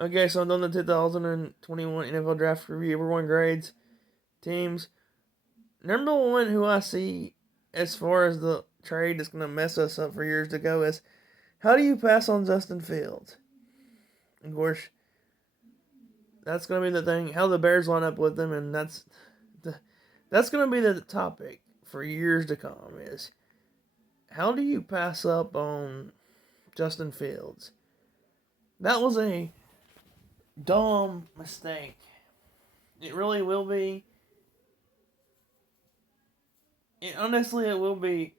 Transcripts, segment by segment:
Okay, so I'm doing the 2021 NFL Draft Review. Everyone grades teams. Number one, who I see as far as the trade that's going to mess us up for years to go is how do you pass on Justin Fields? Of course, that's going to be the thing. How the Bears line up with them, and that's going to be the topic for years to come. Is how do you pass up on Justin Fields? That was a dumb mistake. It really will be. Honestly, it will be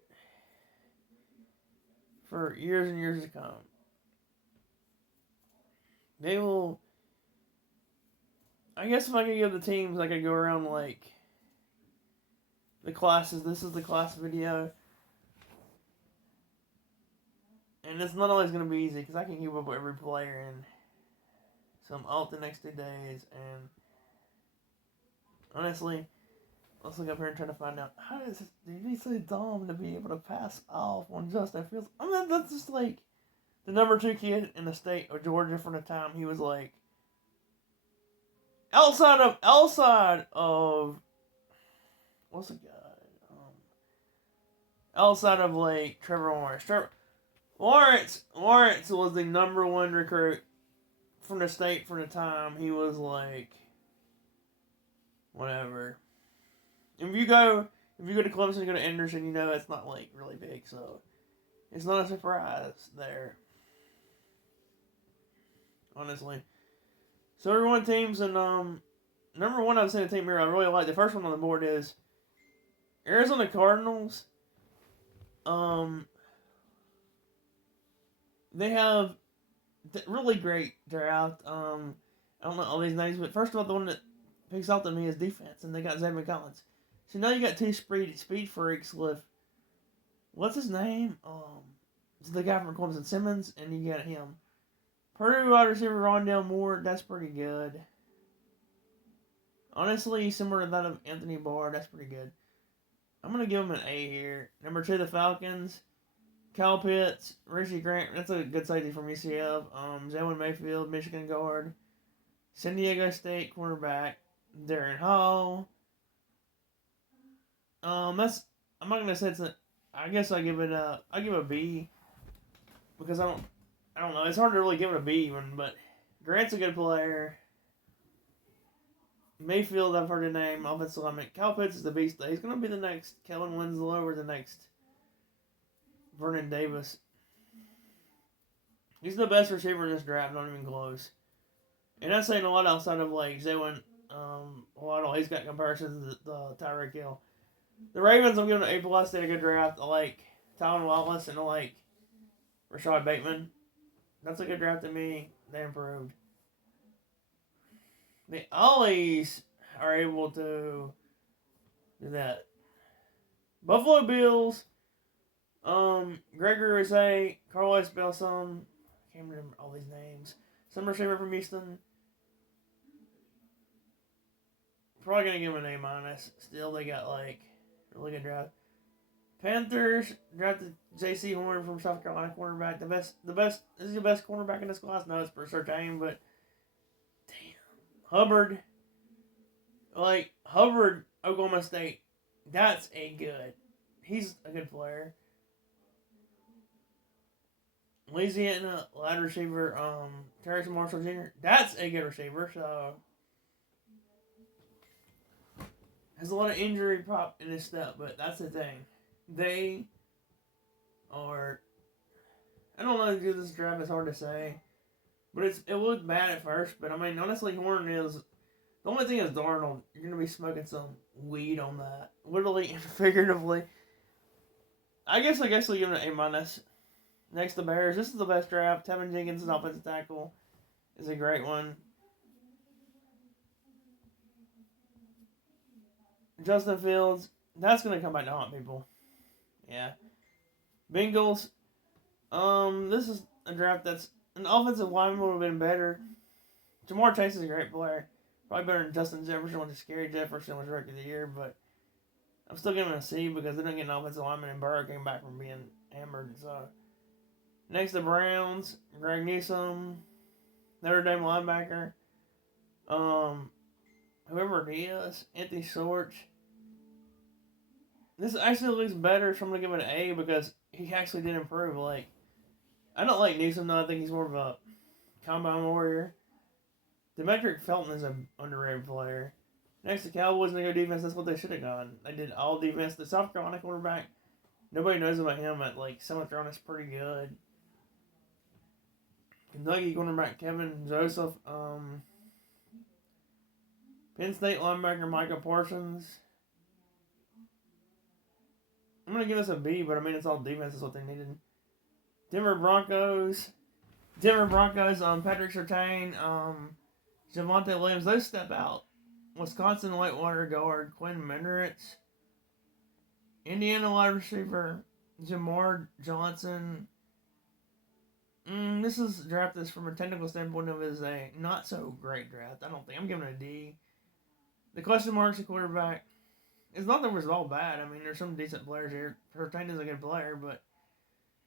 for years and years to come. They will. I guess if I could give the teams, I could go around like the classes. This is the class video, and it's not always going to be easy because I can keep up with every player and some alt the next 2 days. And honestly, let's look up here and try to find out how does it be so dumb to be able to pass off on Justin Fields. I mean, that's just like the number 2 kid in the state of Georgia from the time he was like outside of what's the guy? Outside of like Trevor Lawrence. Lawrence was the number 1 recruit from the state from the time he was like whatever. If you go to Clemson, you go to Anderson, you know it's not like really big, so it's not a surprise there. Honestly. So everyone teams and number 1 I've seen a team here I really like. The first one on the board is Arizona Cardinals. They have really great draft. I don't know all these names, but first of all, the one that picks out to me is defense, and they got Zayvon Collins. So now you got 2 speed freaks with what's his name? It's the guy from Clemson, Simmons, and you got him. Purdue wide receiver Rondale Moore, that's pretty good. Honestly, similar to that of Anthony Barr, that's pretty good. I'm gonna give him an A here. Number 2, the Falcons. Kyle Pitts, Richie Grant, that's a good safety from UCF. Jalen Mayfield, Michigan guard. San Diego State cornerback, Darren Hall. That's I'm not gonna say it's a. I guess I give it a B because I don't know. It's hard to really give it a B even, but Grant's a good player. Mayfield, I've heard the name. Offensive lineman. Kyle Pitts is the beast. He's gonna be the next Kellen Winslow or the next Vernon Davis. He's the best receiver in this draft, not even close. And that's saying a lot outside of like Jalen Waddle. He's got comparisons to Tyreek Hill. The Ravens, I'm giving an A+. They had a good draft. I like Tylan Wallace and I like Rashad Bateman. That's a good draft to me. They improved. The Ollies are able to do that. Buffalo Bills, Gregory Rousseau, Carlos Belson, I can't remember all these names. Some receiver from Houston. Probably gonna give him an A-. Still, they got like really good draft. Panthers drafted J.C. Horn from South Carolina, cornerback. The best. Is he the best cornerback in this class? No, it's for Surtain, but damn, Hubbard, Oklahoma State. That's a good. He's a good player. Louisiana wide receiver, Terrace Marshall Jr. That's a good receiver. So has a lot of injury prop in this stuff, but that's the thing. They are. I don't know how to do this draft. It's hard to say, but it looked bad at first. But I mean, honestly, Horn is the only thing is Darnold. You're gonna be smoking some weed on that, literally and figuratively. I guess we'll give it an A-. Next, the Bears. This is the best draft. Tevin Jenkins, offensive tackle, is a great one. Justin Fields, that's gonna come back to haunt people. Yeah. Bengals. This is a draft that's an offensive lineman would have been better. Jamar Chase is a great player. Probably better than Justin Jefferson, which is scary. Jefferson was rookie of the year, but I'm still giving him a C because they didn't get an offensive lineman and Burrow came back from being hammered. So next, the Browns. Greg Newsome. Notre Dame linebacker. Um, Whoever he is, Anthony Sorge. This actually looks better, so I'm gonna give it an A because he actually did improve. Like, I don't like Newsom though. I think he's more of a combine warrior. Demetric Felton is an underrated player. Next, the Cowboys and their defense. That's what they should have gone. They did all defense. The South Carolina quarterback. Nobody knows about him at like 7th round. Is pretty good. Kentucky cornerback Kevin Joseph. Penn State linebacker Micah Parsons. I'm gonna give this a B, but I mean it's all defense is what they needed. Denver Broncos. Patrick Surtain, Javonte Williams, those step out. Wisconsin Whitewater guard Quinn Mendritz. Indiana wide receiver Jamar Johnson. This is draft this from a technical standpoint of is a not so great draft. I don't think I'm giving it a D. The question marks at quarterback. It's not that it was all bad. I mean, there's some decent players here. Surtain is a good player, but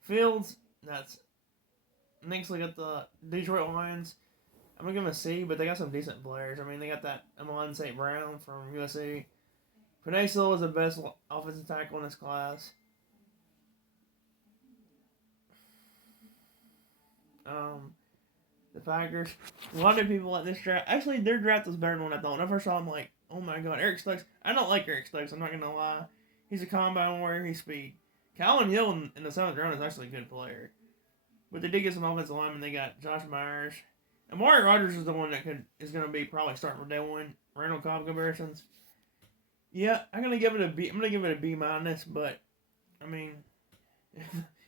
Fields, that's. Next, look at the Detroit Lions. I'm gonna give them a C, but they got some decent players. I mean, they got that Amon St. Brown from USC. Penei Sewell is the best offensive tackle in this class. The Packers. A lot of people like this draft. Actually, their draft was better than what I thought. When I first saw him, like, oh my god, Eric Stokes. I don't like Eric Stokes. I'm not gonna lie. He's a combine warrior. He's speed. Calvin Hill in the 7th round is actually a good player. But they did get some offensive linemen. They got Josh Myers. Amari Rodgers is the one that is going to be probably starting for day one. Randall Cobb comparisons. Yeah, I'm going to give it a B. I'm going to give it a B minus, but I mean,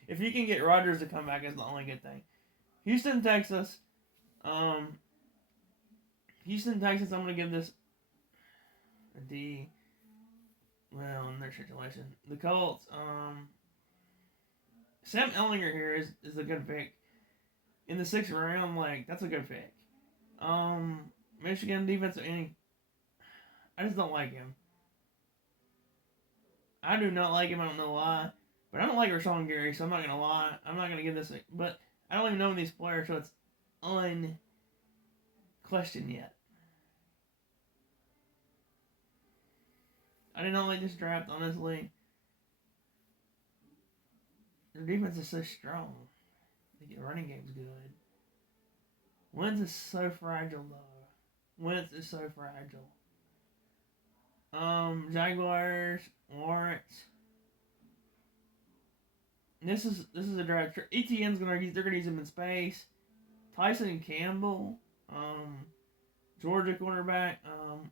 if you can get Rodgers to come back, it's the only good thing. Houston, Texas. I'm going to give this a D. Well, in their situation, the Colts. Sam Ehlinger here is a good pick. In the 6th round, like, that's a good pick. Michigan defensive end. I just don't like him. I do not like him. I don't know why. But I don't like Rashawn Gary, so I'm not going to lie. I'm not going to give this a... But I don't even know these players, so it's unquestioned yet. I did not like this draft, honestly. Their defense is so strong. The running game's good. Wentz is so fragile, though. Jaguars, Lawrence. This is a draft. ETN's they're gonna use him in space. Tyson Campbell, Georgia quarterback,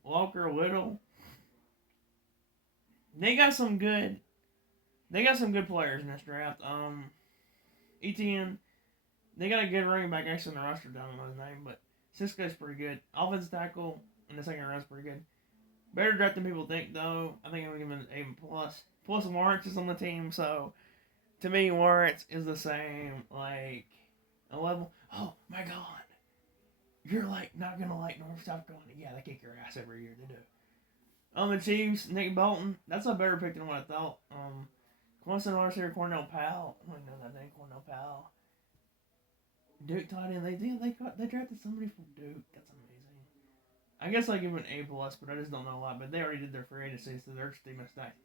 Walker Little. They got some good players in this draft. ETN, they got a good running back actually in the roster. Down on his name, but Cisco's pretty good. Offensive tackle in the 2nd round is pretty good. Better draft than people think, though. I think I'm gonna give him an A+. Plus Lawrence is on the team, so to me Lawrence is the same, like a level. Oh my god, you're like not gonna like North South Carolina. Yeah, they kick your ass every year. They do. The Chiefs, Nick Bolton. That's a better pick than what I thought. Clemson wide receiver Cornell Powell. I don't know that name, Cornell Powell. Duke tight end. They drafted somebody from Duke. That's amazing. I guess I give him an A+, but I just don't know why. But they already did their free agency, so they're just even stacked.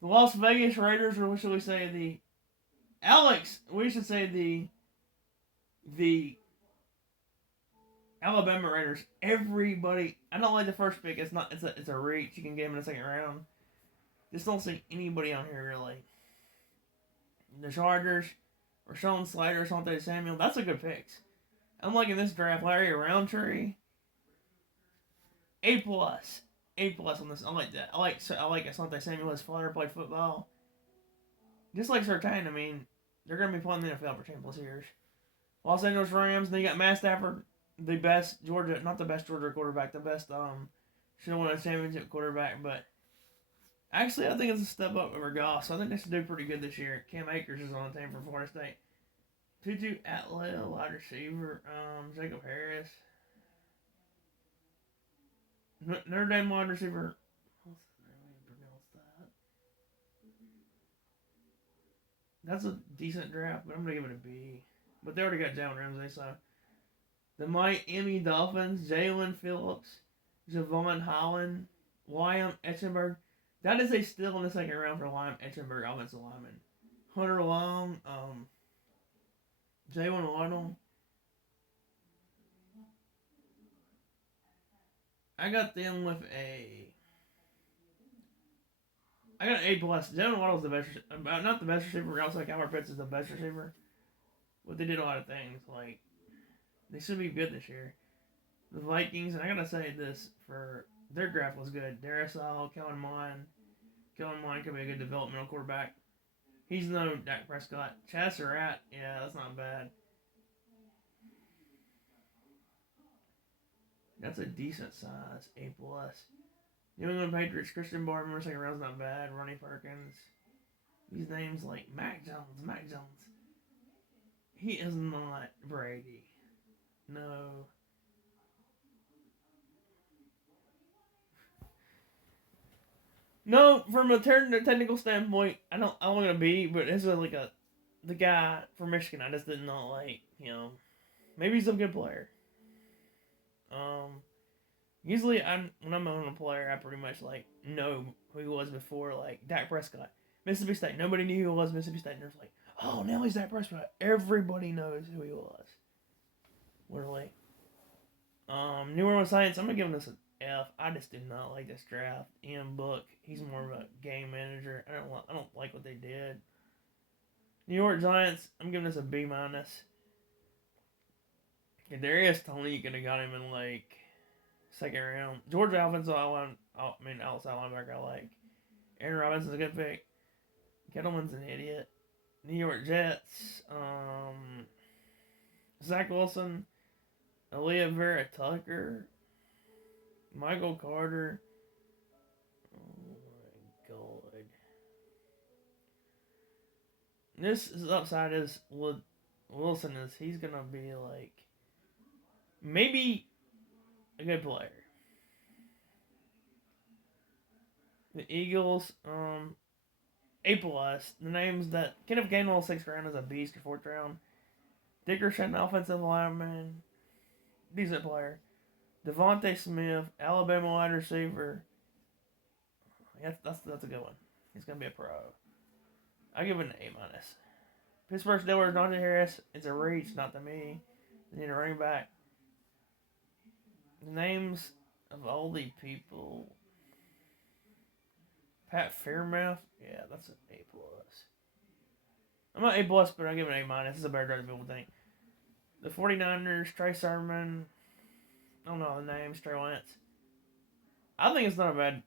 The Las Vegas Raiders, or what should we say? We should say the Alabama Raiders. Everybody. I don't like the first pick. It's a reach. You can get him in the 2nd round. Just don't see anybody on here really. The Chargers, Rashawn Slater, Asante Samuel. That's a good pick. I'm liking this draft. Larry Roundtree. A+. On this. I like that. I like Asante Samuel. His father played football. Just like Surtain, I mean, they're going to be playing the NFL for 10+ years. Los Angeles Rams. They got Matt Stafford, the best Georgia, not the best Georgia quarterback, the best should have won a championship quarterback, but actually I think it's a step up over Goff, so I think they should do pretty good this year. Cam Akers is on the team for Florida State. Tutu Atwell, wide receiver, Jacob Harris. Notre Dame wide receiver. What's his name? I pronounce that. That's a decent draft, but I'm gonna give it a B. But they already got Jalen Ramsey, so The Miami Dolphins, Jalen Phillips, Javon Holland, Liam Etchenberg. That is a steal in the second round for Liam Etchenberg, offensive lineman. Hunter Long, Jalen Waddle. I got them with a. I got an A plus. Jalen Waddle's the best, not the best receiver. Also, Calvin Pitts is the best receiver. But they did a lot of things. Like they should be good this year. The Vikings, and I gotta say this for their draft was good. Darisaw, Kellen Mond. Kellen Mond could be a good developmental quarterback. He's no Dak Prescott. Chaz Surratt, yeah, that's not bad. That's a decent size, A plus. New England Patriots, Christian Barmore, second round's not bad. Ronnie Perkins. These names like Mac Jones. He is not Brady. No. No, from a technical standpoint, I don't want to be, but this is like the guy from Michigan. I just did not like. Maybe he's a good player. Usually when I'm on a player, I pretty much like know who he was before, like Dak Prescott, Mississippi State. Nobody knew who he was Mississippi State, and there's like, oh, now he's Dak Prescott. Everybody knows who he was. Literally. New Orleans Saints. I'm gonna give him this an F. I just do not like this draft. Ian Book. He's more of a game manager. I don't like what they did. New York Giants. I'm giving this a B minus. Darius Toney could have got him in like second round. Georgia offensive line. Outside linebacker I like. Aaron Robinson's a good pick. Kettleman's an idiot. New York Jets. Zach Wilson. Aaliyah Vera Tucker. Michael Carter. Oh my god. This upside is Wilson is he's gonna be like maybe a good player. The Eagles, A plus. The names that Kenneth Gainwell 6th round is a beast or 4th round. Dickerson offensive lineman, decent player. Devontae Smith, Alabama wide receiver. Yeah, that's a good one. He's gonna be a pro. I give it an A minus. Pittsburgh Steelers, Najee Harris. It's a reach, not to me. They need a running back. The names of all the people. Pat Fairmouth. Yeah, that's an A plus. I'm not A plus, but I give it an A minus. It's a better draft than people think. The 49ers, Trey Sermon. I don't know the names. Trey Lance. I think it's not a bad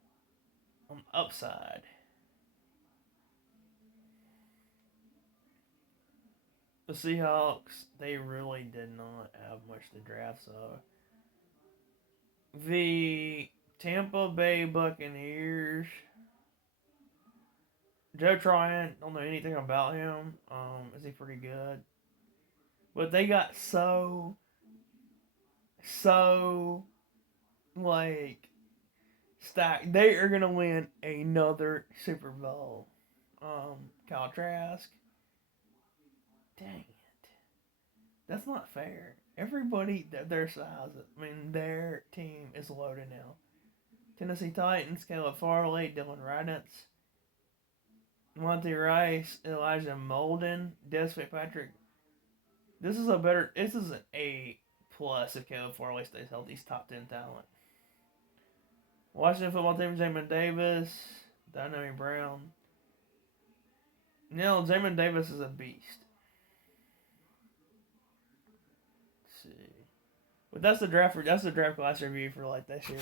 upside. The Seahawks, they really did not have much to draft, so. The Tampa Bay Buccaneers. Joe Tryon, don't know anything about him. Is he pretty good? But they got so like stacked. They are gonna win another Super Bowl. Kyle Trask. Dang it. That's not fair. Everybody their size. Their team is loaded now. Tennessee Titans, Caleb Farley, Dylan Raditz, Monty Rice, Elijah Molden, Des Fitzpatrick. This is an A plus if Caleb Farley stays healthy. He's top 10 talent. Washington football team, Jamin Davis, Dynamic Brown. No, Jamin Davis is a beast. Let's see. But that's the draft class review for like this year.